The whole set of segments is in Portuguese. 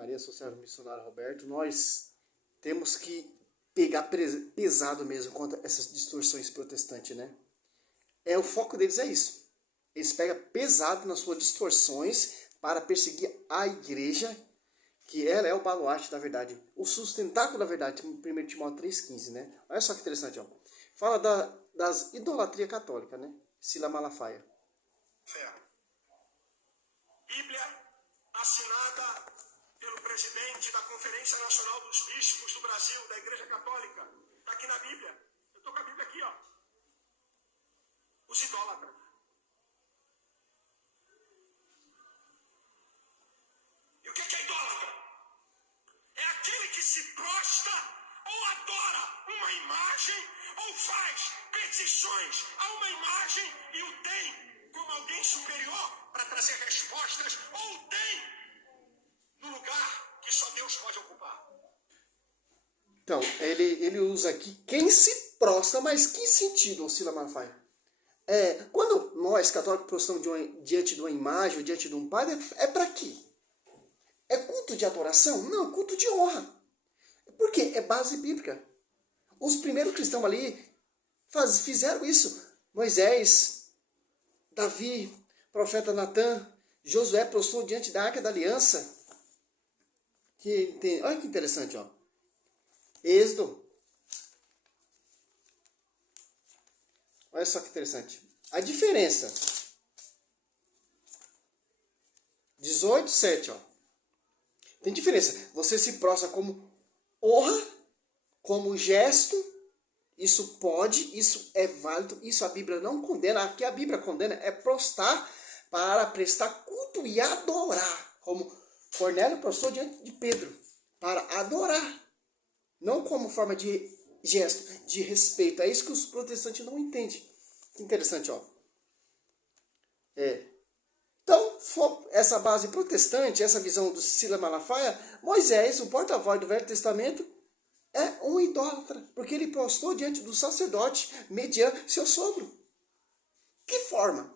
Maria, sou servo missionário Roberto. Nós temos que pegar pesado mesmo contra essas distorções protestantes, né? O foco deles é isso. Eles pegam pesado nas suas distorções para perseguir a igreja, que ela é o baluarte da verdade, o sustentáculo da verdade, 1 Timóteo 3,15, né? Olha só que interessante, ó. Fala das idolatria católica, né? Sila Malafaia. Bíblia assinada pelo presidente da Conferência Nacional dos Bispos do Brasil, da Igreja Católica. Está aqui na Bíblia. Eu estou com a Bíblia aqui, ó. Os idólatras. E o que é idólatra? É aquele que se prostra ou adora uma imagem ou faz petições a uma imagem e o tem como alguém superior para trazer respostas, ou o tem no lugar que só Deus pode ocupar. Então, ele usa aqui quem se prostra, mas que sentido, Sila Malafaia? Quando nós, católicos, prostramos diante de uma imagem ou diante de um padre, é para quê? É culto de adoração? Não, culto de honra. Por quê? É base bíblica. Os primeiros cristãos ali fizeram isso. Moisés, Davi, profeta Natã, Josué prostrou diante da Arca da Aliança. Olha que interessante, ó. Êxodo. Olha só que interessante. A diferença. 18:7, ó. Tem diferença. Você se prostra como honra, como gesto. Isso pode, isso é válido, isso a Bíblia não condena. Aqui a Bíblia condena é prostrar para prestar culto e adorar. Como Cornélio prostrou diante de Pedro, para adorar. Não como forma de gesto, de respeito. É isso que os protestantes não entendem. Que interessante, ó. Então, essa base protestante, essa visão do Sila Malafaia, Moisés, o porta-voz do Velho Testamento, é um idólatra, porque ele prostrou diante do sacerdote mediante seu sogro. Que forma?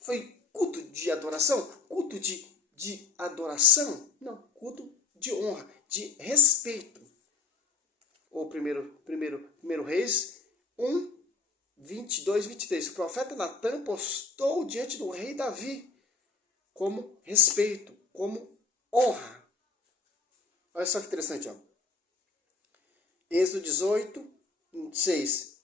Foi culto de adoração? Culto de adoração? Não, culto de honra, de respeito. O primeiro Reis 1, 22, 23. O profeta Natã postou diante do rei Davi como respeito, como honra. Olha só que interessante, ó. Êxodo 18, 6.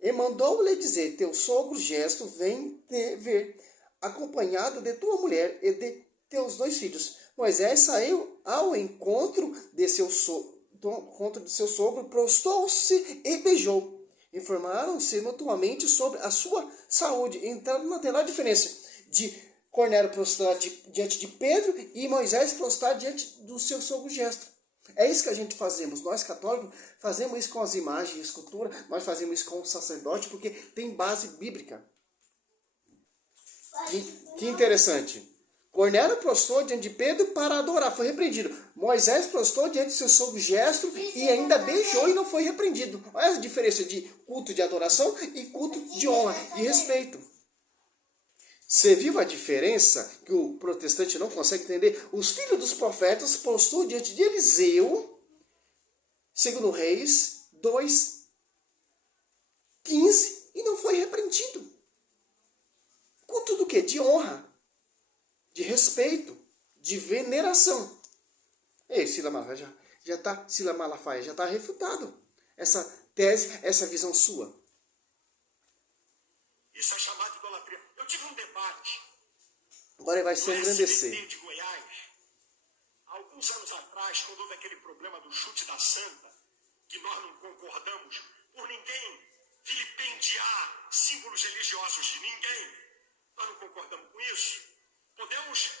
E mandou-lhe dizer: teu sogro Gesto vem te ver, acompanhado de tua mulher e de teus 2 filhos. Moisés saiu ao encontro de seu sogro, prostou-se e beijou. Informaram-se mutuamente sobre a sua saúde. Então não tem lá a diferença de Cornélio prostrar diante de Pedro e Moisés prostrar diante do seu sogro Gesto. É isso que a gente fazemos. Nós católicos fazemos isso com as imagens e escultura, nós fazemos isso com o sacerdote, porque tem base bíblica. Que interessante. Cornélio prostrou diante de Pedro para adorar, foi repreendido. Moisés prostrou diante de seu sogro Gesto e ainda beijou e não foi repreendido. Olha a diferença de culto de adoração e culto de honra e respeito. Você viu a diferença que o protestante não consegue entender? Os filhos dos profetas prostrou diante de Eliseu, segundo Reis 2, 15, e não foi repreendido. Culto do quê? De honra, de respeito, de veneração. Ei, Sila Malafaia já está refutado. Essa tese, essa visão sua. Isso é chamado de idolatria. Eu tive um debate. Agora vai se engrandecer. de Goiás, há alguns anos atrás, quando houve aquele problema do chute da Santa, que nós não concordamos por ninguém vilipendiar símbolos religiosos de ninguém. Nós não concordamos com isso. Podemos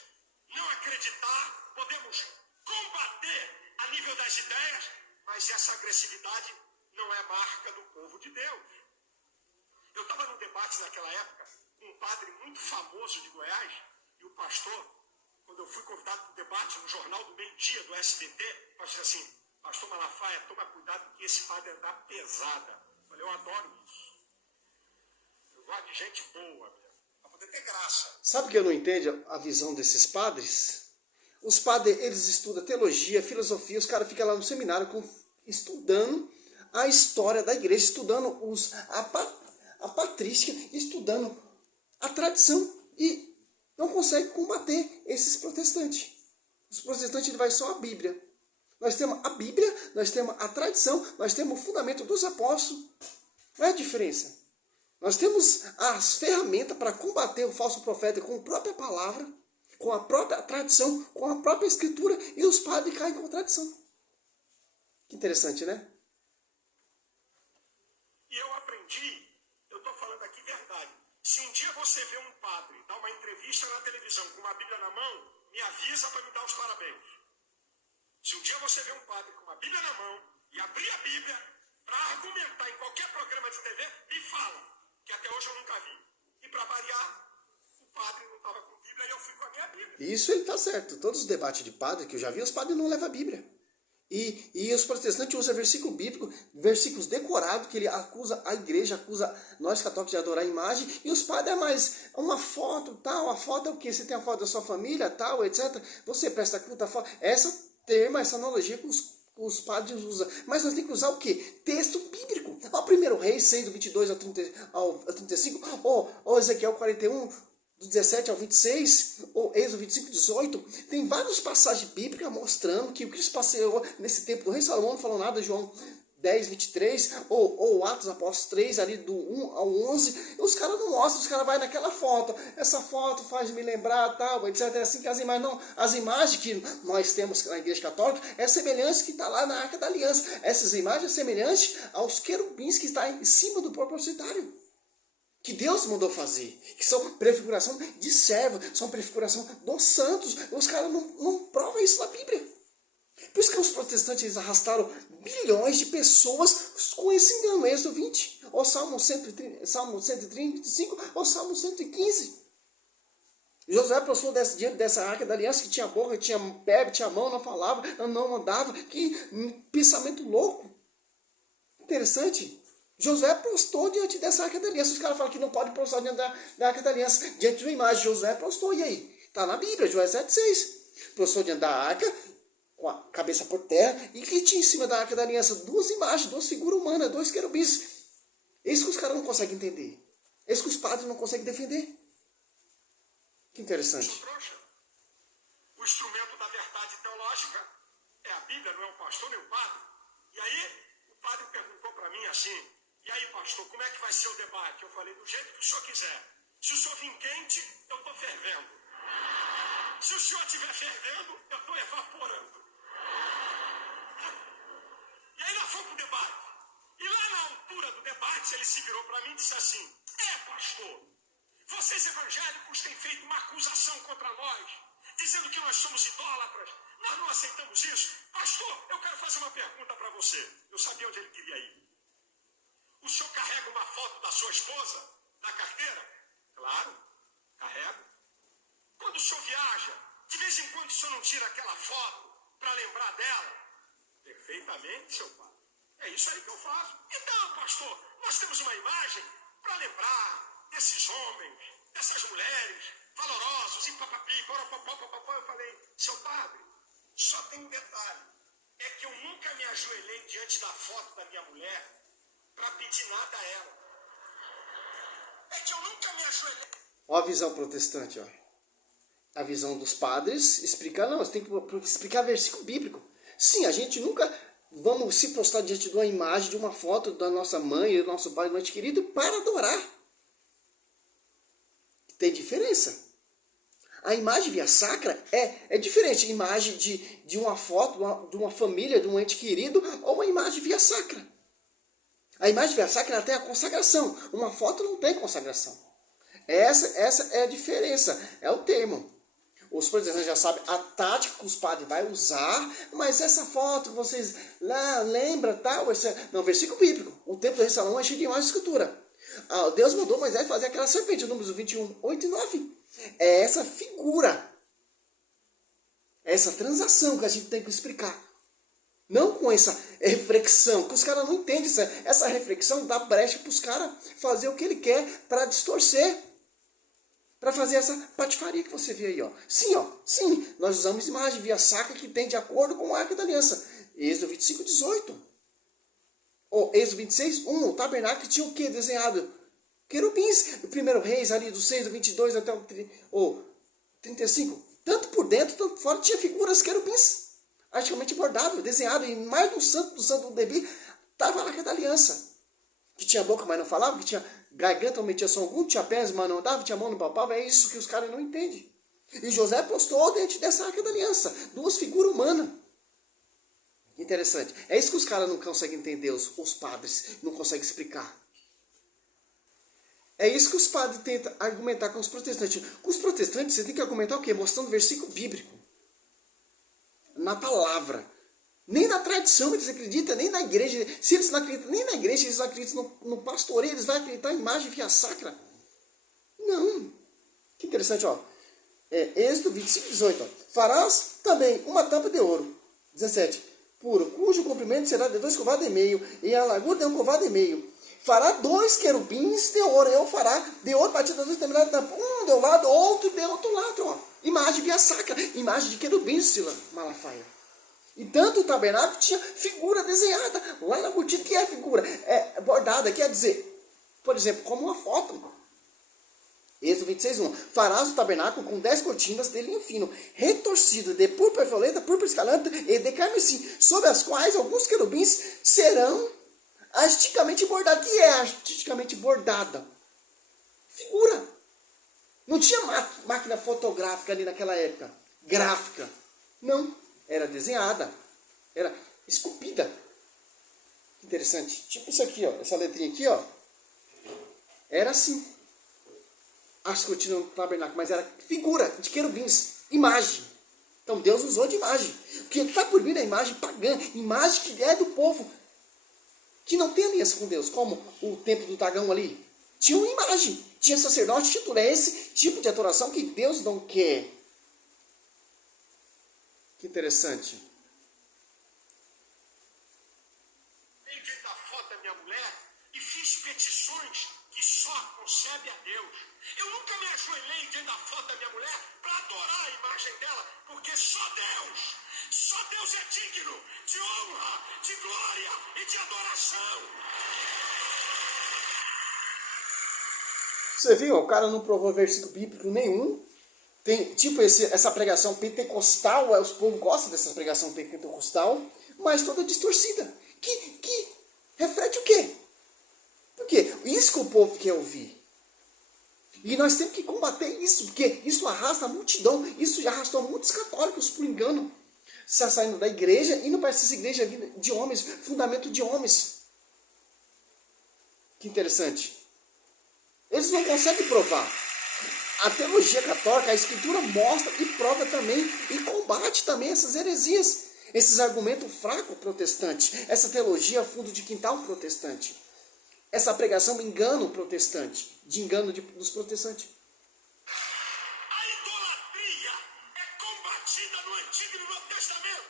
não acreditar, podemos combater a nível das ideias, mas essa agressividade não é marca do povo de Deus. Eu estava num debate naquela época com um padre muito famoso de Goiás, e o pastor, quando eu fui convidado para o debate no Jornal do Meio-Dia do SBT, o pastor disse assim: pastor Malafaia, toma cuidado que esse padre anda pesada. Eu falei: eu adoro isso. Eu gosto de gente boa, para poder ter graça. Sabe que eu não entendo a visão desses padres? Os padres, eles estudam teologia, filosofia, os caras ficam lá no seminário estudando a história da igreja, estudando a patrística, estudando a tradição e não consegue combater esses protestantes. Os protestantes ele vai só a Bíblia. Nós temos a Bíblia, nós temos a tradição, nós temos o fundamento dos apóstolos. Não é a diferença. Nós temos as ferramentas para combater o falso profeta com a própria palavra, com a própria tradição, com a própria escritura, e os padres caem com a tradição. Que interessante, né? E eu aprendi, eu estou falando aqui verdade. Se um dia você vê um padre dar uma entrevista na televisão com uma Bíblia na mão, me avisa para me dar os parabéns. Se um dia você vê um padre com uma Bíblia na mão e abrir a Bíblia para argumentar em qualquer programa de TV, me fala, que até hoje eu nunca vi. E para variar, o padre não estava com Bíblia e eu fui com a minha Bíblia. Isso ele está certo. Todos os debates de padre que eu já vi, os padres não levam a Bíblia. E os protestantes usam versículo bíblico, versículos decorados, que ele acusa a igreja, acusa nós católicos de adorar a imagem, e os padres é mais uma foto, tal, a foto é o quê? Você tem a foto da sua família, tal, etc. Você presta culto à foto. Essa analogia que os padres usam. Mas nós temos que usar o quê? Texto bíblico. Ó, 1 Reis 6, do 22 ao 35, ou Ezequiel 41, do 17 ao 26, ou Êxodo 25, 18, tem várias passagens bíblicas mostrando que o Cristo passeou nesse tempo do rei Salomão, não falou nada, João 10, 23, ou Atos Apóstolos 3, ali do 1 ao 11, os caras não mostram, os caras vão naquela foto, essa foto faz me lembrar, tal, etc, é assim que as imagens, não, as imagens que nós temos na igreja católica, é semelhante que está lá na Arca da Aliança, essas imagens são semelhantes aos querubins que estão em cima do propositário, que Deus mandou fazer, que são prefiguração de servo, são prefiguração dos santos, os caras não provam isso na Bíblia. Por isso que os protestantes eles arrastaram bilhões de pessoas com esse engano, Êxodo 20, ou Salmo 135, ou Salmo 115. Josué prostou diante dessa arca da aliança que tinha boca, tinha pé, tinha mão, não falava, não andava, que pensamento louco. Interessante. Josué prostou diante dessa arca da aliança. Os caras falam que não pode prostar diante da arca da aliança, diante de uma imagem. Josué prostou, e aí? Está na Bíblia, Josué 7,6. Prostou diante da arca, com a cabeça por terra, e que tinha em cima da arca da aliança duas imagens, duas figuras humanas, dois querubins. É isso que os caras não conseguem entender. É isso que os padres não conseguem defender. Que interessante. O instrumento da verdade teológica é a Bíblia, não é o pastor nem o padre. E aí, o padre perguntou para mim assim, e aí, pastor, como é que vai ser o debate? Eu falei, do jeito que o senhor quiser. Se o senhor vir quente, eu estou fervendo. Se o senhor estiver fervendo, eu estou evaporando. E aí nós fomos para o debate. E lá na altura do debate, ele se virou para mim e disse assim, pastor, vocês evangélicos têm feito uma acusação contra nós, dizendo que nós somos idólatras. Nós não aceitamos isso. Pastor, eu quero fazer uma pergunta para você. Eu sabia onde ele queria ir. O senhor carrega uma foto da sua esposa na carteira? Claro, carrego. Quando o senhor viaja, de vez em quando o senhor não tira aquela foto para lembrar dela? Perfeitamente, seu pai. É isso aí que eu faço. Então, pastor, nós temos uma imagem para lembrar desses homens, dessas mulheres, valorosos, e papapi, poropopopopopó. Eu falei, seu padre, só tem um detalhe. É que eu nunca me ajoelhei diante da foto da minha mulher para pedir nada a ela. É que eu nunca me ajoelhei. Olha a visão protestante, ó. A visão dos padres explicar, não, você tem que explicar versículo bíblico. Sim, a gente nunca vamos se prostrar diante de uma imagem, de uma foto da nossa mãe, do nosso pai, do nosso querido, para adorar. Tem diferença. A imagem via sacra é diferente. A imagem de uma foto, de uma família, de um ente querido, ou uma imagem via sacra. A imagem via sacra ela tem a consagração. Uma foto não tem consagração. Essa é a diferença. É o termo. Os protestantes já sabem a tática que os padres vão usar, mas essa foto, vocês lá lembram, tal, não, versículo bíblico. O templo do rei Salomão é cheio de imagem de escultura. Deus mandou Moisés fazer aquela serpente, Números 21, 8 e 9. É essa figura, essa transação que a gente tem que explicar. Não com essa reflexão, que os caras não entendem. Essa reflexão dá brecha para os caras fazer o que ele quer para distorcer. para fazer essa patifaria que você vê aí, ó. Sim, ó. Sim, nós usamos imagem via sacra que tem de acordo com o Arca da Aliança. Êxodo 25, 18. Ou Êxodo 26, 1. O tabernáculo tinha o quê desenhado? Querubins. O primeiro Reis, ali do 6, do 22 até o 35. Tanto por dentro, tanto por fora, tinha figuras querubins. Artisticamente bordado, desenhado. E mais do santo do Debi, estava a Arca da Aliança. Que tinha boca, mas não falava, que tinha garganta, não metia som algum, tinha pés, mas não dava, tinha mão, não palpava. É isso que os caras não entendem. E José postou dentro dessa Arca da Aliança 2 figuras humanas. Interessante. É isso que os caras não conseguem entender, os padres não conseguem explicar. É isso que os padres tentam argumentar com os protestantes. Com os protestantes, você tem que argumentar o quê? Mostrando versículo bíblico. Na palavra. Nem na tradição eles acreditam, nem na igreja. Se eles não acreditam nem na igreja, eles não acreditam no pastoreio, eles vão acreditar em imagem via sacra. Não. Que interessante, ó. Êxodo 25, 18. Ó. Farás também uma tampa de ouro. 17. Puro, cujo comprimento será de 2 covados e meio, e a largura de 1 covado e meio. Fará 2 querubins de ouro. Eu fará de ouro batido das 2 extremidades da tampa. Um de um lado, outro de outro lado. Ó. Imagem via sacra. Imagem de querubins, Sila Malafaia. E tanto o tabernáculo tinha figura desenhada lá na cortina. Que é figura? É bordada, quer dizer, por exemplo, como uma foto. Êxodo 26, 1. Farás o tabernáculo com 10 cortinas de linho fino, retorcido de púrpura violeta, púrpura escarlate e de carmesim, sobre as quais alguns querubins serão artisticamente bordados. O que é artisticamente bordada? Figura. Não tinha máquina fotográfica ali naquela época. Gráfica. Não. Era desenhada, era esculpida. Interessante. Tipo isso aqui, ó. Essa letrinha aqui, ó. Era assim. As cortinas do tabernáculo, mas era figura de querubins. Imagem. Então Deus usou de imagem. Porque está por vir a imagem pagã. Imagem que é do povo. Que não tem aliança com Deus. Como o templo do Dagão ali. Tinha uma imagem. Tinha sacerdote título. É esse tipo de adoração que Deus não quer. Que interessante. Veio diante da foto da minha mulher e fiz petições que só concebe a Deus. Eu nunca me ajoelhei diante da foto da minha mulher para adorar a imagem dela, porque só Deus é digno de honra, de glória e de adoração. Você viu? O cara não provou versículo bíblico nenhum. Tem tipo essa pregação pentecostal, os povos gostam dessa pregação pentecostal, mas toda distorcida. Que reflete o quê? Por quê? Isso que o povo quer ouvir. E nós temos que combater isso, porque isso arrasta a multidão, isso já arrastou muitos católicos por engano. Está saindo da igreja, indo para essa igreja de homens, fundamento de homens. Que interessante. Eles não conseguem provar. A teologia católica, a escritura mostra e prova também, e combate também essas heresias, esses argumentos fracos protestantes, essa teologia fundo de quintal protestante, essa pregação engano protestante, de engano dos protestantes. A idolatria é combatida no Antigo e no Novo Testamento.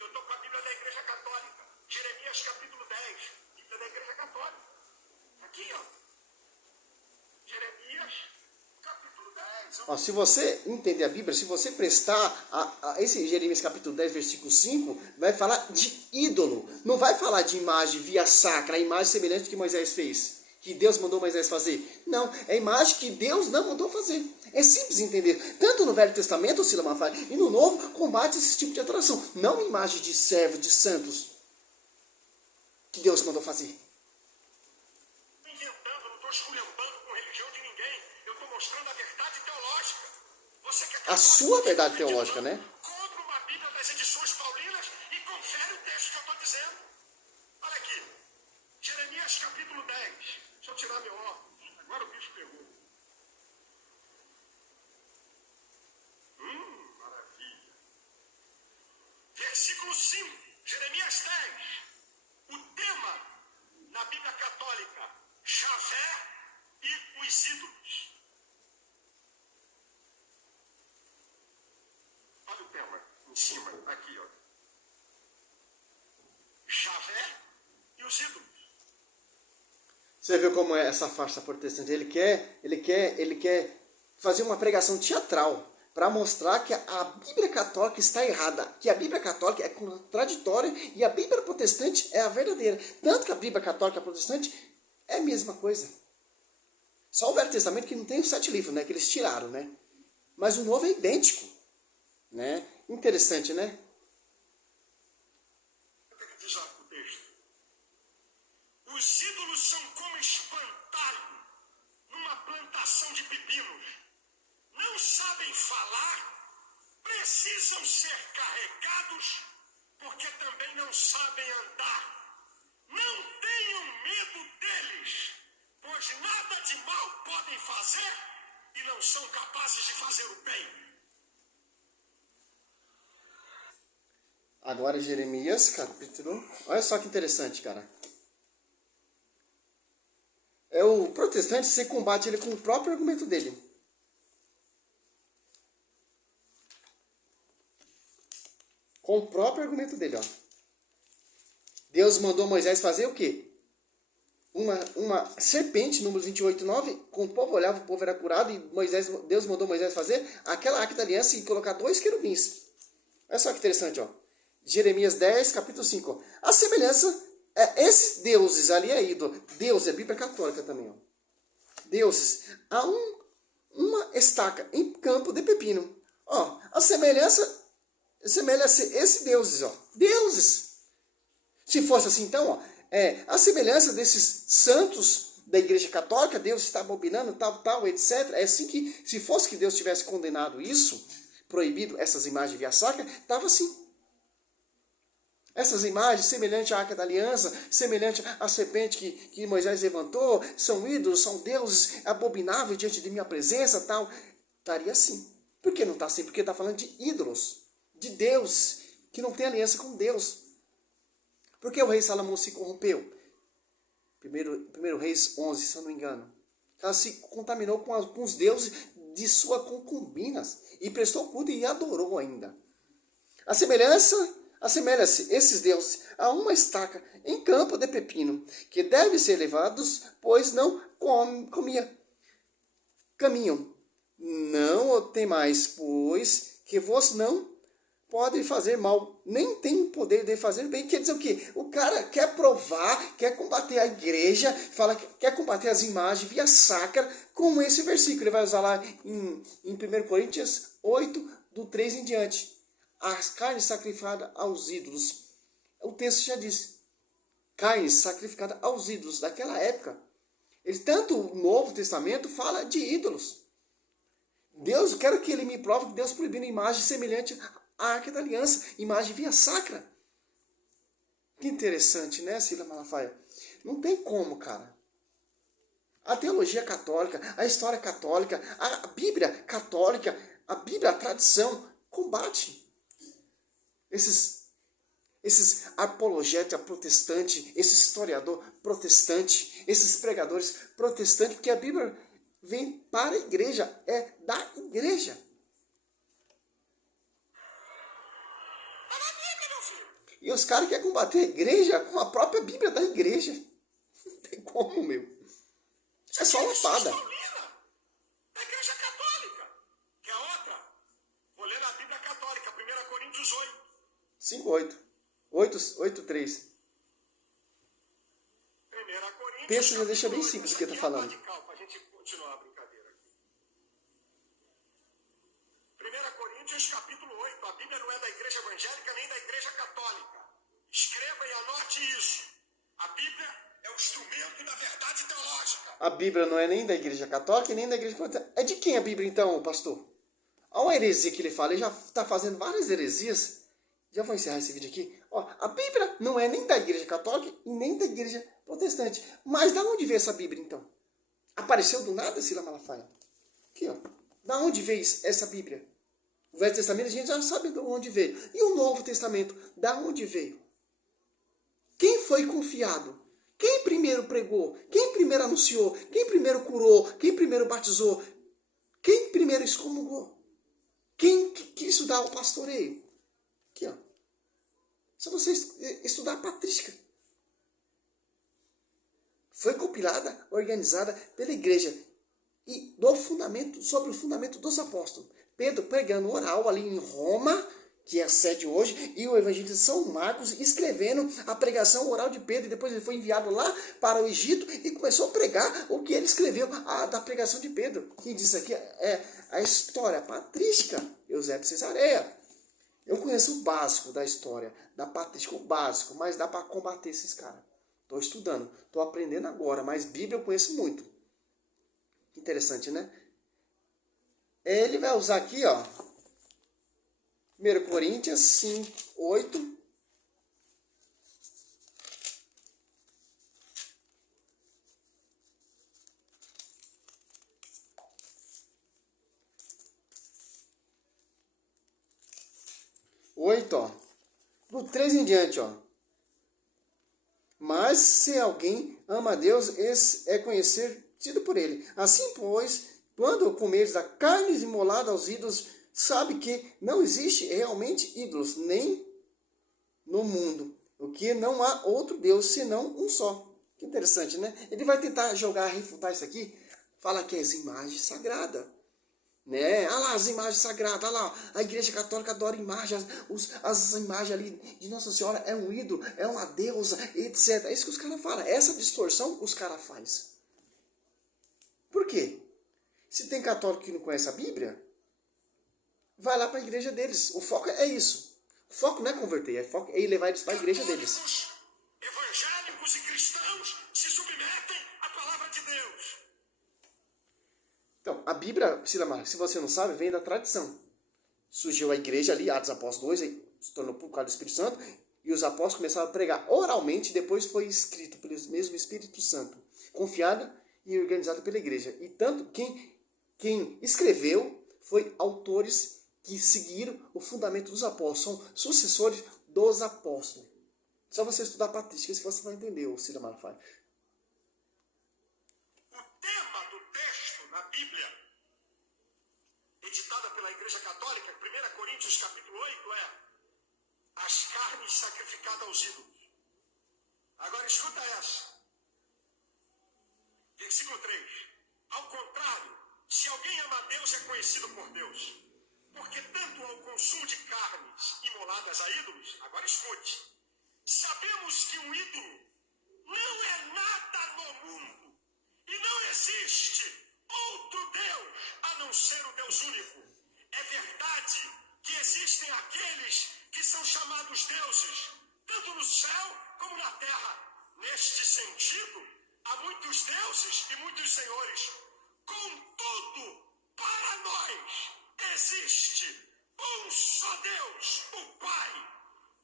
Eu estou com a Bíblia da Igreja Católica, Jeremias capítulo 10, Bíblia da Igreja Católica. Aqui, ó. Jeremias capítulo 10. Ó, se você entender a Bíblia, se você prestar a esse Jeremias capítulo 10, versículo 5, vai falar de ídolo. Não vai falar de imagem via sacra, a imagem semelhante que Moisés fez, que Deus mandou Moisés fazer. Não, é a imagem que Deus não mandou fazer. É simples entender. Tanto no Velho Testamento, Sila Malafaia, e no Novo, combate esse tipo de adoração. Não imagem de servo, de santos, que Deus mandou fazer. Inventando, não estou esculhambando com religião de ninguém. Eu estou mostrando a verdade teológica. Você que é A sua verdade teológica, né? Compra uma Bíblia das edições paulinas e confere o texto que eu estou dizendo. Olha aqui. Jeremias capítulo 10. Deixa eu tirar meu óculos. Agora o bicho pegou. Maravilha. Versículo 5. Jeremias 10. O tema na Bíblia Católica: Javé e os ídolos. Olha o tema em cima, aqui, ó. Javé e os ídolos. Você viu como é essa farsa protestante? Ele quer fazer uma pregação teatral para mostrar que a Bíblia católica está errada, que a Bíblia católica é contraditória e a Bíblia protestante é a verdadeira. Tanto que a Bíblia católica e a protestante é a mesma coisa. Só o Velho Testamento que não tem os 7 livros, né, que eles tiraram, né? Mas o Novo é idêntico, né? Interessante, né? O texto. Os ídolos são como espantalho numa plantação de pepinos. Não sabem falar, precisam ser carregados, porque também não sabem andar. Não tenham medo deles, pois nada de mal podem fazer e não são capazes de fazer o bem. Agora Jeremias, capítulo... Olha só que interessante, cara. É o protestante, você combate ele com o próprio argumento dele. Com o próprio argumento dele, ó. Deus mandou Moisés fazer o quê? Uma serpente, número 28:9, quando o povo olhava, o povo era curado, e Deus mandou Moisés fazer aquela arca da aliança e colocar 2 querubins. Olha só que interessante, ó. Jeremias 10, capítulo 5. Ó. A semelhança, esses deuses ali é ídolo. Deus é Bíblia católica também, ó. Deuses. Há uma estaca em campo de pepino. Ó, a semelhança esses deuses, ó. Deuses. Se fosse assim, então, ó, a semelhança desses santos da Igreja Católica, Deus está abominando, tal, etc. É assim que, se fosse que Deus tivesse condenado isso, proibido essas imagens via sacra, estava assim. Essas imagens, semelhante à Arca da Aliança, semelhante à serpente que Moisés levantou, são ídolos, são deuses abomináveis diante de minha presença, tal. Estaria assim. Por que não está assim? Porque está falando de ídolos, de deuses, que não tem aliança com Deus. Por que o rei Salomão se corrompeu? Primeiro Reis 11, se eu não me engano. Ela se contaminou com os deuses de suas concubinas e prestou culto e adorou ainda. Assemelha-se esses deuses a uma estaca em campo de pepino, que deve ser levados, pois não caminham. Não o temais, pois que vos não pode fazer mal, nem tem o poder de fazer bem. Quer dizer o quê? O cara quer provar, quer combater a igreja, fala que quer combater as imagens via sacra com esse versículo. Ele vai usar lá em 1 Coríntios 8, do 3 em diante. As carnes sacrificadas aos ídolos. O texto já diz. Carnes sacrificadas aos ídolos daquela época. Tanto o Novo Testamento fala de ídolos. Deus, eu quero que ele me prove que Deus proibiu imagem semelhante à Arca da Aliança, imagem via sacra. Que interessante, né, Silas Malafaia? Não tem como, cara. A teologia católica, a história católica, a Bíblia católica, a Bíblia, a tradição, combate esses apologetas protestantes, esse historiador protestante, esses pregadores protestantes, porque a Bíblia vem para a igreja, é da igreja. E os caras querem combater a igreja com a própria Bíblia da igreja. Não tem como, meu. É só lapada. Da igreja católica, que é outra. Vou ler na Bíblia católica, 1 Coríntios 8. 5:8. 8:3. 1 Coríntios. Pensa, já deixa bem simples o que está falando. Para a gente continuar a brincadeira aqui. 1 Coríntios capítulo 8. A Bíblia não é da igreja evangélica nem da igreja católica. Escreva e anote isso. A Bíblia é o instrumento da verdade teológica. A Bíblia não é nem da igreja católica nem da igreja protestante. É de quem a Bíblia então, pastor? Olha uma heresia que ele fala. Ele já está fazendo várias heresias. Já vou encerrar esse vídeo aqui. Ó, a Bíblia não é nem da igreja católica e nem da igreja protestante. Mas da onde veio essa Bíblia então? Apareceu do nada, Silas Malafaia? Aqui, ó. Da onde veio essa Bíblia? O Velho Testamento a gente já sabe de onde veio. E o Novo Testamento, da onde veio? Quem foi confiado? Quem primeiro pregou? Quem primeiro anunciou? Quem primeiro curou? Quem primeiro batizou? Quem primeiro excomungou? Quem que estudava o pastoreio? Aqui, ó. Só você estudar a patrística. Foi compilada, organizada pela igreja. e do fundamento, sobre o fundamento dos apóstolos. Pedro pregando oral ali em Roma, que é a sede hoje, e o evangelista São Marcos escrevendo a pregação oral de Pedro, e depois ele foi enviado lá para o Egito e começou a pregar o que ele escreveu da pregação de Pedro. Quem disse aqui é a história patrística, Eusébio Cesareia. Eu conheço o básico da história, da patrística, o básico, mas dá para combater esses caras. Estou estudando, estou aprendendo agora, mas Bíblia eu conheço muito. Interessante, né? Ele vai usar aqui, ó, 1 Coríntios 5, 8. Ó. Do 3 em diante, ó. Mas se alguém ama a Deus, esse é conhecido por ele. Assim, pois, quando comeres da carne imolada aos ídolos, sabe que não existe realmente ídolos, nem no mundo, o que não há outro Deus senão um só. Que interessante, né? Ele vai tentar refutar isso aqui, fala que é as imagens sagradas. Né? Olha lá as imagens sagradas, olha lá, a igreja católica adora imagens, as imagens ali de Nossa Senhora é um ídolo, é uma deusa, etc. É isso que os caras falam, essa distorção os caras fazem. Por quê? Se tem católico que não conhece a Bíblia, vai lá para a igreja deles. O foco é isso. O foco não é converter, o foco é levar eles para a igreja deles. Evangélicos e cristãos se submetem à palavra de Deus. Então, a Bíblia, se você não sabe, vem da tradição. Surgiu a igreja ali, Atos Apóstolos 2, aí se tornou por causa do Espírito Santo, e os apóstolos começaram a pregar oralmente, depois foi escrito pelo mesmo Espírito Santo, confiada e organizada pela igreja. E tanto quem escreveu foi autores que seguiram o fundamento dos apóstolos, são sucessores dos apóstolos. Só você estudar a patrística, se você vai entender o Cida Malafaia. Na Bíblia, editada pela Igreja Católica, 1 Coríntios capítulo 8, é as carnes sacrificadas aos ídolos. Agora escuta essa. Versículo 3. Ao contrário, se alguém ama a Deus, é conhecido por Deus. Porque tanto ao consumo de carnes imoladas a ídolos, agora escute, sabemos que um ídolo não é nada no mundo e não existe outro Deus a não ser o Deus único. É verdade que existem aqueles que são chamados deuses, tanto no céu como na terra. Neste sentido, há muitos deuses e muitos senhores. Contudo, para nós existe um só Deus, o Pai.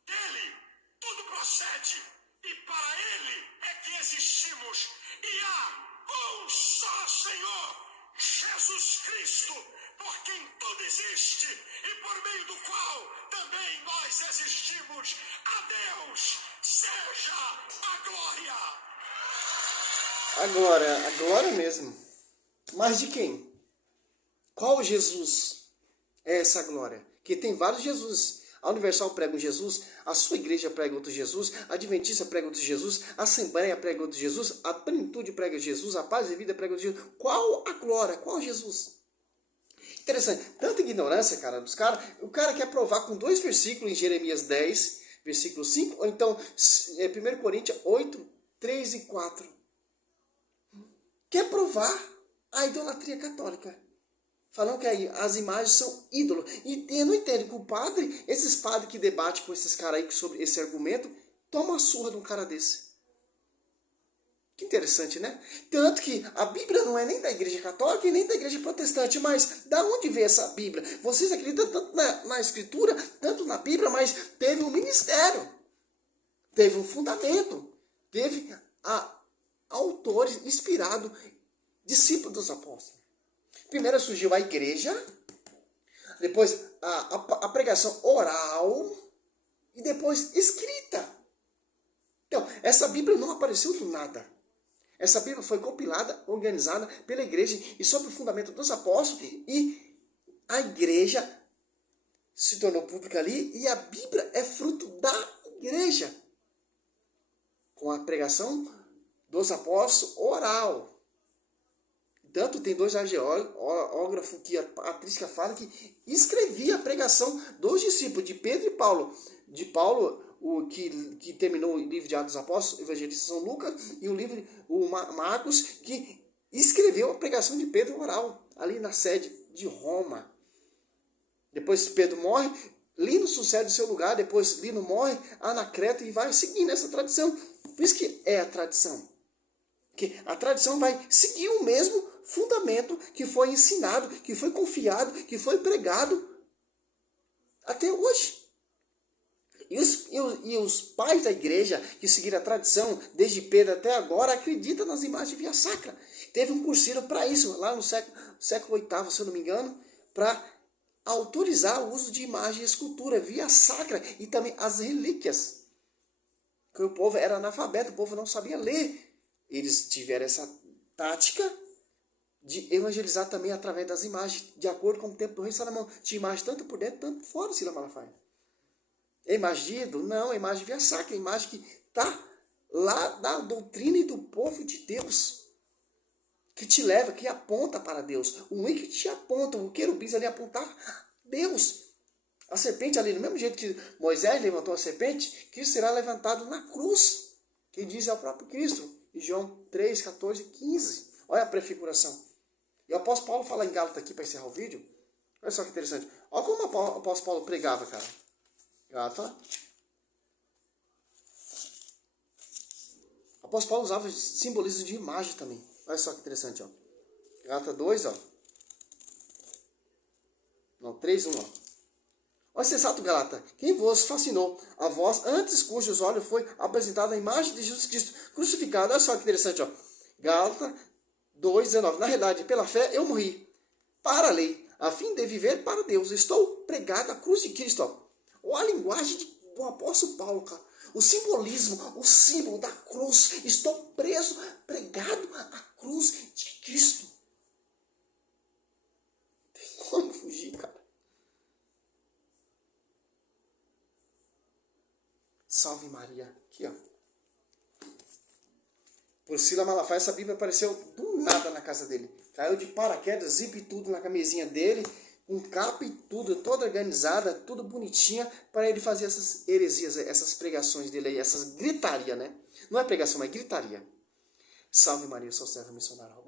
Dele tudo procede e para ele é que existimos. E há um só Senhor, Jesus Cristo, por quem tudo existe e por meio do qual também nós existimos. A Deus seja a glória. Agora, a glória mesmo. Mas de quem? Qual Jesus é essa glória? Que tem vários Jesus. A Universal prega um Jesus, a sua igreja prega outro Jesus, a Adventista prega outro Jesus, a Assembleia prega outro Jesus, a Plenitude prega Jesus, a Paz e Vida prega outro Jesus. Qual a glória? Qual Jesus? Interessante. Tanta ignorância, cara, dos caras. O cara quer provar com 2 versículos em Jeremias 10, versículo 5, ou então 1 Coríntios 8, 3 e 4. Quer provar a idolatria católica. Falando que aí as imagens são ídolos. E eu não entendo que o padre, esses padres que debatem com esses caras aí sobre esse argumento, toma uma surra de um cara desse. Que interessante, né? Tanto que a Bíblia não é nem da Igreja Católica e nem da Igreja Protestante, mas da onde veio essa Bíblia? Vocês acreditam tanto na Escritura, tanto na Bíblia, mas teve um ministério, teve um fundamento, teve autores inspirados, discípulos dos apóstolos. Primeiro surgiu a igreja, depois a pregação oral e depois escrita. Então, essa Bíblia não apareceu do nada. Essa Bíblia foi compilada, organizada pela igreja e sob o fundamento dos apóstolos, e a igreja se tornou pública ali, e a Bíblia é fruto da igreja, com a pregação dos apóstolos oral. tanto tem 2 geógrafos que a patrística fala que escrevia a pregação dos discípulos, de Pedro e Paulo. De Paulo, o que terminou o livro de Atos dos Apóstolos, o evangelista São Lucas, e o Marcos, que escreveu a pregação de Pedro oral, ali na sede de Roma. Depois Pedro morre, Lino sucede o seu lugar, depois Lino morre, Anacreto, e vai seguindo essa tradição. Por isso que é a tradição. Que a tradição vai seguir o mesmo fundamento que foi ensinado, que foi confiado, que foi pregado até hoje. E os pais da igreja que seguiram a tradição, desde Pedro até agora, acreditam nas imagens de via sacra. Teve um cursilho para isso, lá no século VIII, se eu não me engano, para autorizar o uso de imagem e escultura, via sacra, e também as relíquias. Porque o povo era analfabeto, o povo não sabia ler. Eles tiveram essa tática de evangelizar também através das imagens, de acordo com o tempo do rei Salomão. Tinha imagem tanto por dentro, tanto por fora, Sila Malafaia. É imagem de ídolo? Não, é imagem via sacra, é imagem que está lá na doutrina e do povo de Deus. Que te leva, que aponta para Deus. O único que te aponta, o querubins ali apontar Deus. A serpente ali, do mesmo jeito que Moisés levantou a serpente, Cristo será levantado na cruz. Quem diz é o próprio Cristo. Em João 3, 14, 15. Olha a prefiguração. E o apóstolo Paulo fala em Gálatas aqui para encerrar o vídeo. Olha só que interessante. Olha como o apóstolo Paulo pregava, cara. Gálatas. O apóstolo Paulo usava simbolismo de imagem também. Olha só que interessante, ó. Gálatas 2, ó. Não, 3, 1, ó. Olha sensato, Galata. Quem vos fascinou? A vós, antes cujos olhos foi apresentada a imagem de Jesus Cristo crucificado. Olha só que interessante, ó. Gálatas 2, 19. Na realidade, pela fé, eu morri para a lei, a fim de viver para Deus. Estou pregado à cruz de Cristo, ó. Olha a linguagem do apóstolo Paulo, cara. O simbolismo, o símbolo da cruz. Estou preso, pregado à cruz de Cristo. Tem como fugir, cara. Salve Maria. Aqui, ó. Por Sila Malafaia, essa Bíblia apareceu do nada na casa dele. Caiu de paraquedas, zip e tudo na camisinha dele, com capa e tudo, toda organizada, tudo bonitinha, para ele fazer essas heresias, essas pregações dele aí, essas gritaria, né? Não é pregação, é gritaria. Salve Maria, sou servo missionário.